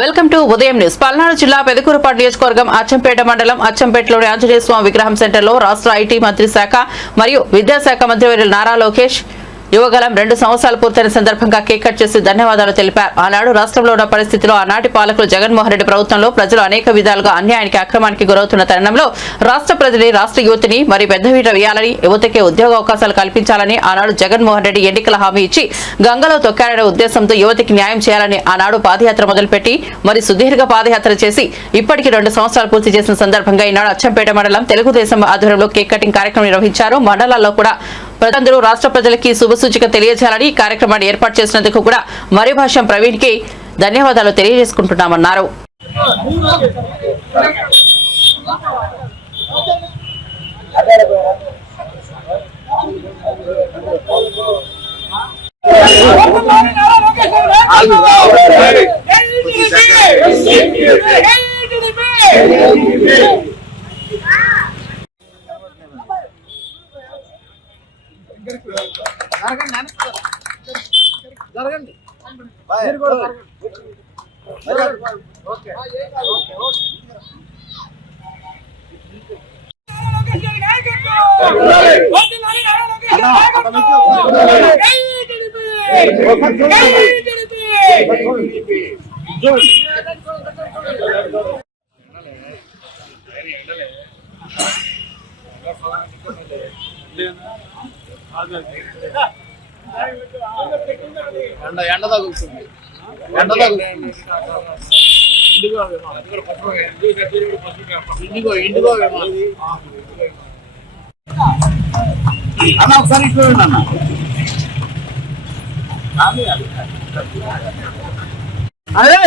Welcome to ఉదయం news. Palnadu జిల్లా పెదకూరుపాడు నియోజకవర్గం అచ్చంపేట మండలం అచ్చంపేటలోని ఆంజనేయ స్వామి విగ్రహం సెంటర్లో రాష్ట్ర ఐటీ మంత్రి శాఖ మరియు విద్యాశాఖ మంత్రి నారా లోకేష్ యువగలం 2 సంవత్సరాలు పూర్తయిన సందర్భంగా కేక్ కట్ చేసి ధన్యవాదాలు తెలిపారు. ఆనాడు రాష్ట్రంలో ఉన్న పరిస్థితిలో ఆనాటి పాలకులు జగన్మోహన్ రెడ్డి ప్రభుత్వంలో ప్రజలు అనేక విధాలుగా అన్యాయానికి అక్రమానికి గురవుతున్న తరుణంలో రాష్ట్ర ప్రజల్ని రాష్ట్ర యువతిని మరి పెద్దవీట వేయాలని యువతకే ఉద్యోగ అవకాశాలు కల్పించాలని ఆనాడు జగన్మోహన్ రెడ్డి ఎన్నికల హామీ ఇచ్చి గంగలో తొక్కాడనే ఉద్దేశంతో యువతికి న్యాయం చేయాలని ఆనాడు పాదయాత్ర మొదలుపెట్టి మరి సుదీర్ఘ పాదయాత్ర చేసి ఇప్పటికి 2 సంవత్సరాలు పూర్తి చేసిన సందర్భంగా ఈనాడు అచ్చంపేట మండలం తెలుగుదేశం ఆధ్వర్యంలో కేక్ కటింగ్ కార్యక్రమం నిర్వహించారు. మండలాల్లో కూడా ప్రజలందరూ రాష్ట్ర ప్రజలకి శుభసూచిక తెలియజేయాలని ఈ కార్యక్రమాన్ని ఏర్పాటు చేసినందుకు కూడా మరి భాష్యం ప్రవీణ్ కి ధన్యవాదాలు తెలియజేసుకుంటున్నామన్నారు. జరగండి ఎండ తగులుతుంది ఇండిగో అన్న ఒకసారి చూడండి అన్న అదే